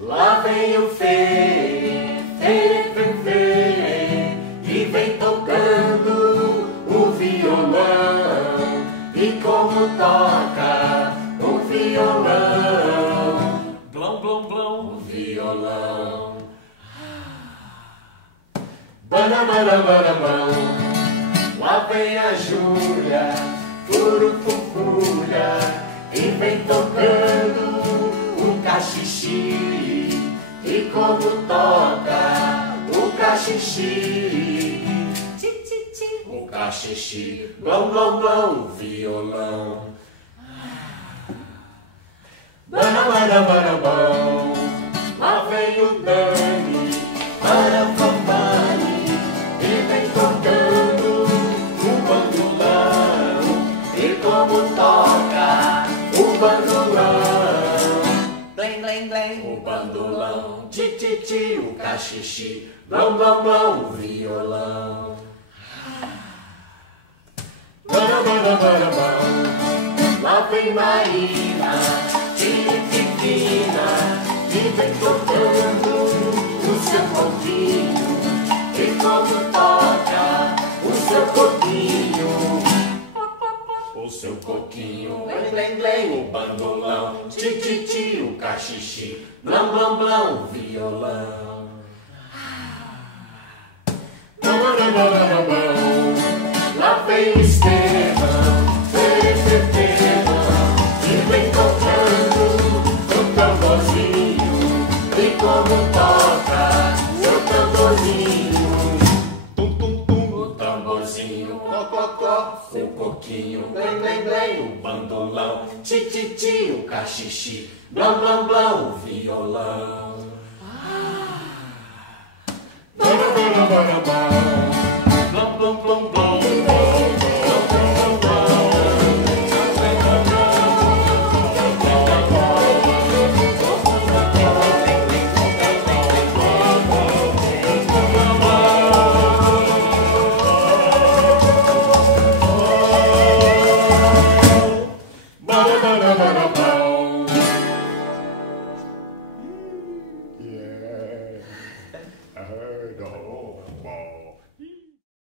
Lá vem o Fê, Fê, Fê, Fê, e vem tocando o violão. E como toca o violão, blão, blão, blão, o violão. Banabanabanaban, lá vem a Júlia, furufufulha, e vem tocando o cachixi. E como toca o cachixi, o cachixi, blão, blão, blão, violão. Banabanabanaban, lá vem o Dani, Barafambani, e vem tocando o bandolão. E como toca o bandolão, blém, blém, blém, o bandolão, ti, ti, ti, o cachixi, blão, blão, blão, o violão. Lá vem Marina, tiriquina, e vem tocando o seu coquinho. E como toca o seu coquinho, o seu coquinho, blém, blém, blém, o bandolão, ti, ti, ti, o cachixi, blão, blão, blão, o violão. Lá vem o Estevão, e vem tocando o tamborzinho. E como toca o tamborzinho, tum, tum, tum, o tamborzinho, có, có, có, o coquinho, blém, blém, blém, o bandolão, ti, ti, ti, o cachixi, blão, blão, blão, o violão.